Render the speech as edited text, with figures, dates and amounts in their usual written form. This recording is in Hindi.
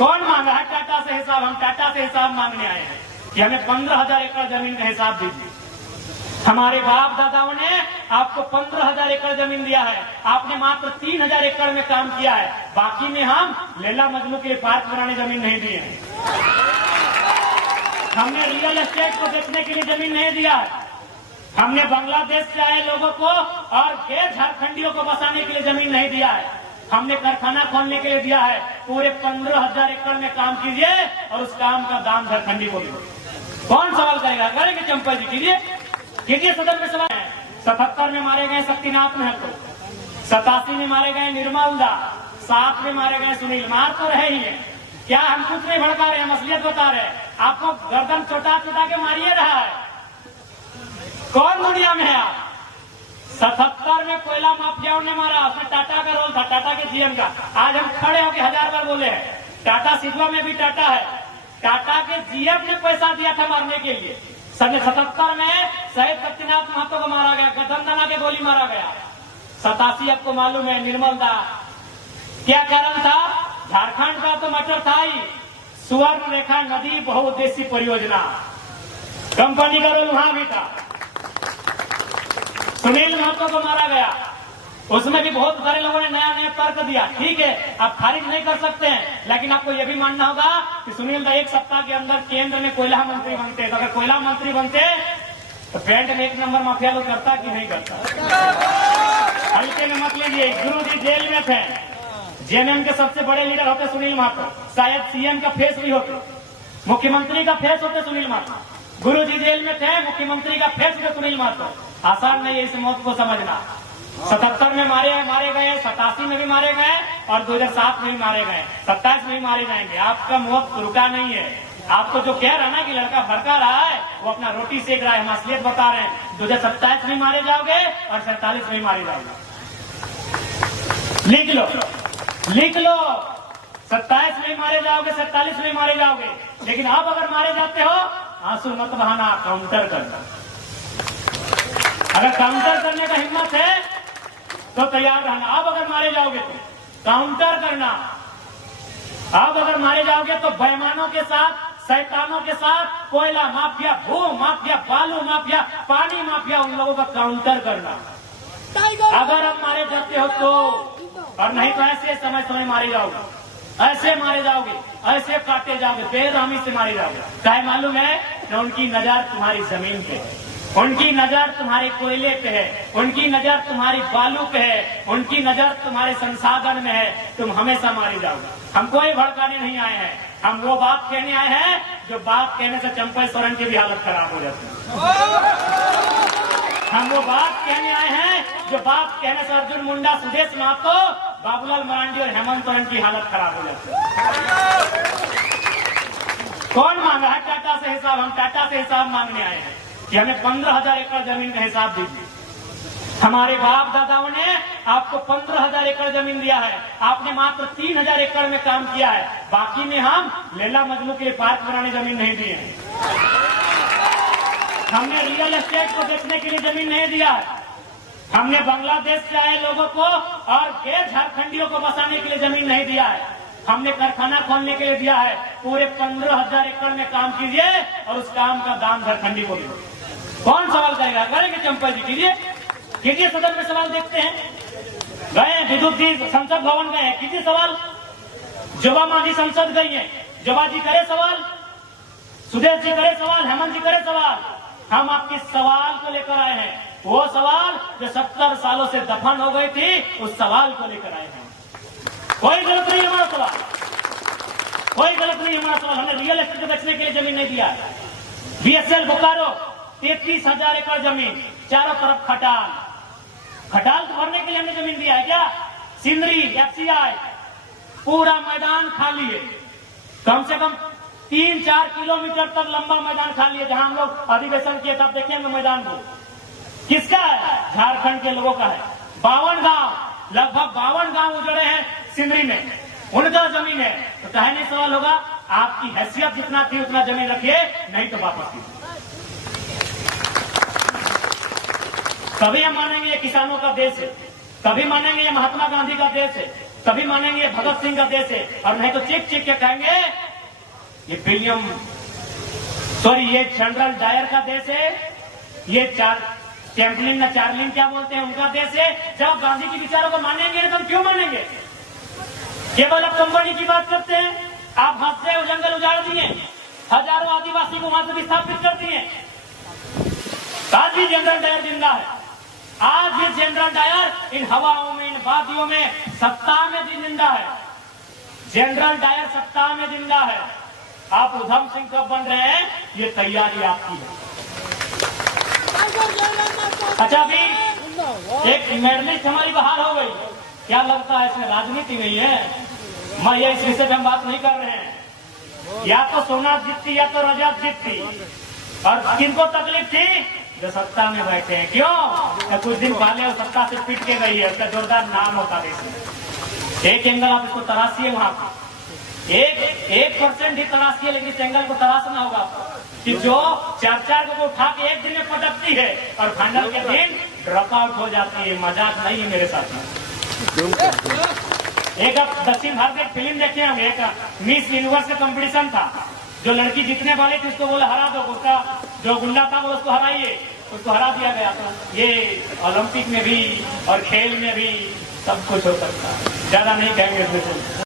कौन मांगा है टाटा से हिसाब? हम टाटा से हिसाब मांगने आए हैं कि हमें 15,000 एकड़ जमीन का हिसाब दीजिए। हमारे बाप दादाओं ने आपको 15,000 एकड़ जमीन दिया है, आपने मात्र 3,000 एकड़ में काम किया है। बाकी में हम लैला मजनू के लिए पार्क बनाने जमीन नहीं दिए हैं। हमने रियल एस्टेट को बेचने के लिए जमीन नहीं दिया है। हमने बांग्लादेश से आए लोगों को और गैर झारखंडियों को बसाने के लिए जमीन नहीं दिया है। हमने कारखाना खोलने के लिए दिया है। पूरे 15,000 एकड़ में काम कीजिए और उस काम का दाम झारखंडी को दीजिए। कौन सवाल करेगा? करेंगे चंपा जी, कीजिए कीजिए। सदन में सवाल है। 77 में मारे गए शक्तिनाथ महतो, 87 में मारे गए निर्मल दास, 7 में मारे गए सुनील। मार तो रहे ही है, क्या हम कुछ नहीं भड़का रहे हैं, मसलियत बता रहे हैं। आपको गर्दन चोटा चोटा के मारिए रहा है। कौन दुनिया में है आप? 77 में कोयला माफियाओं ने मारा, उसमें टाटा का रोल था, टाटा के जीएम का। आज हम खड़े होकर 1000 बार बोले हैं, टाटा सिधवा में भी टाटा है। टाटा के जीएम ने पैसा दिया था मारने के लिए। 77 में शहीद शक्तिनाथ महतो को मारा गया, गठबंधन के गोली मारा गया। 87 आपको मालूम है निर्मल दास। क्या कारण था? झारखंड का तो मटर था ही, सुवर्ण रेखा नदी बहुउद्देशीय परियोजना, कंपनी का रोल वहां भी था। सुनील महतो को मारा गया, उसमें भी बहुत सारे लोगों ने नया नया तर्क दिया। ठीक है, आप खारिज नहीं कर सकते हैं, लेकिन आपको यह भी मानना होगा कि सुनील दा 1 सप्ताह के अंदर केंद्र में कोयला मंत्री बनते। तो अगर कोयला मंत्री बनते तो पेंट में 1 नंबर माफिया लोग करता कि नहीं करता? हल्के में मत लीजिए। गुरु जी जेल में थे, जेएमएम के सबसे बड़े लीडर होते सुनील महतो, शायद सीएम का फेस भी होते, मुख्यमंत्री का फेस होते सुनील महतो। गुरु जी जेल में थे, मुख्यमंत्री का फेस होते सुनील महतो। आसान नहीं है इस मौत को समझना। 77 में मारे गए, 87 में भी मारे गए और 2007 में भी मारे गए, 27 में भी मारे जाएंगे। आपका मौत रुका नहीं है। आपको जो कह रहा है ना कि लड़का भड़का रहा है, वो अपना रोटी सेक रहा है, हम असलियत बता रहे हैं। 2027 में मारे जाओगे और 47 में भी मारे जाओगे। लिख लो 27 में मारे जाओगे, 47 में मारे जाओगे। लेकिन आप अगर मारे जाते हो, आंसू मत बहाना, काउंटर करना। अगर काउंटर करने का हिम्मत है तो तैयार रहना। आप अगर मारे जाओगे तो काउंटर करना। आप अगर मारे जाओगे तो बेईमानों के साथ, शैतानों के साथ, कोयला माफिया, भू माफिया, बालू माफिया, पानी माफिया, उन लोगों का काउंटर करना। अगर आप मारे जाते हो तो, और नहीं तो ऐसे समय मारे जाओगे, ऐसे मारे जाओगे, ऐसे काटे जाओगे, बेरहमी से मारे जाओगे। क्या मालूम है कि उनकी नजर तुम्हारी जमीन पे है, उनकी नजर तुम्हारे कोयले पे है, उनकी नजर तुम्हारी बालू पे है, उनकी नजर तुम्हारे संसाधन में है। तुम हमेशा मारे जाओगे। हम कोई भड़काने नहीं आए हैं, हम वो बात कहने आए हैं जो बात कहने से चंपा सोरेन की भी हालत खराब हो जाती है। हम वो बात कहने आए हैं जो बात कहने से अर्जुन मुंडा, सुदेश महतो, बाबूलाल मरांडी और हेमंत सोरेन की हालत खराब हो जाती है। कौन मांगा है टाटा से हिसाब? हम टाटा से हिसाब मांगने आए हैं कि हमें 15,000 एकड़ जमीन का हिसाब दीजिए। हमारे बाप दादाओं ने आपको 15,000 एकड़ जमीन दिया है, आपने मात्र 3,000 एकड़ में काम किया है। बाकी में हम लैला मजनू के लिए पार्क बनाने जमीन नहीं दिए हैं। हमने रियल एस्टेट को बेचने के लिए जमीन नहीं दिया है। हमने बांग्लादेश से आए लोगों को और गैर झारखंडियों को बसाने के लिए जमीन नहीं दिया है। हमने कारखाना खोलने के लिए दिया है। पूरे 15,000 एकड़ में काम कीजिए और उस काम का दाम झारखंडी को दीजिए। कौन सवाल करेगा? करेंगे चंपा जी, कीजिए कीजिए। सदन में सवाल देखते हैं। गए विद्युत जी संसद भवन गए, कीजिए सवाल। जोबा मांझी संसद गई है, जोबा जी करे सवाल, सुदेश जी करे सवाल, हेमंत जी करे सवाल। हम आपके सवाल को लेकर आए हैं, वो सवाल जो 70 सालों से दफन हो गई थी, उस सवाल को लेकर आए हैं। कोई गलत नहीं हमारा सवाल, कोई गलत नहीं हमारा सवाल। हमने रियल एस्टेट बेचने के लिए जमीन नहीं दिया। बीएसएल बोकारो 33,000 एकड़ जमीन, चारों तरफ खटाल, खटाल तो भरने के लिए हमने जमीन दिया है क्या? सिंदरी, एफसीआई, पूरा मैदान खाली है। कम से कम 3-4 किलोमीटर तक लंबा मैदान खाली है। जहां हम लोग अधिवेशन किए तब देखेंगे मैदान को, किसका है? झारखंड के लोगों का है। 52 गांव, लगभग 52 गांव उजड़े हैं सिंदरी में, उनका जमीन है। तो कहे नहीं सवाल होगा, आपकी हैसियत जितना थी उतना जमीन रखिए, नहीं तो वापस कीजिए। कभी हम मानेंगे ये किसानों का देश है, कभी मानेंगे ये महात्मा गांधी का देश है, तभी मानेंगे भगत सिंह का देश है, और नहीं तो चीख चीख के कहेंगे ये विलियम ये जनरल डायर का देश है, ये चैंपलिन न चार्लिन क्या बोलते हैं उनका देश है। जब गांधी के विचारों को मानेंगे तो हम क्यों मानेंगे? केवल अब कंपनी की बात करते हैं। आप हाथ से जंगल उजाड़ दिए, हजारों आदिवासी को वहां से विस्थापित कर दिए। आज भी जनरल डायर जिंदा है, आज भी जनरल डायर इन हवाओं में, इन वादियों में सत्ता में जिंदा है। जनरल डायर सत्ता में जिंदा है। आप उधम सिंह कब बन रहे हैं, ये तैयारी आपकी है। अच्छा, अभी एक मेडलिस्ट हमारी बहाल हो गई, क्या लगता है इसमें राजनीति नहीं है? मैं ये इस विषय पे हम बात नहीं कर रहे हैं। या तो सोना जीतती या तो रजत जीतती, और किनको तकलीफ थी? जो सत्ता में बैठे हैं। क्यों? तो कुछ दिन पहले वो सत्ता से पिट के गई है, उसका जोरदार नाम होता है। एक एंगल आप इसको तराशिए, वहां पर 1% ही तराशिए, लेकिन इस एंगल को तराशना होगा कि जो 4 को उठा के एक दिन में पटकती है और फाइनल के दिन ड्रॉप आउट हो जाती है। मजाक नहीं है मेरे साथ। एक अब दक्षिण भारत में एक फिल्म देखे होंगे, एक मिस यूनिवर्स का कंपटीशन था। जो लड़की जीतने वाली थी उसको बोले हरा दो, उसका जो गुंडा था वो उसको हराइए, उसको हरा दिया गया था। ये ओलंपिक में भी और खेल में भी सब कुछ हो सकता है, ज्यादा नहीं कहेंगे इसमें।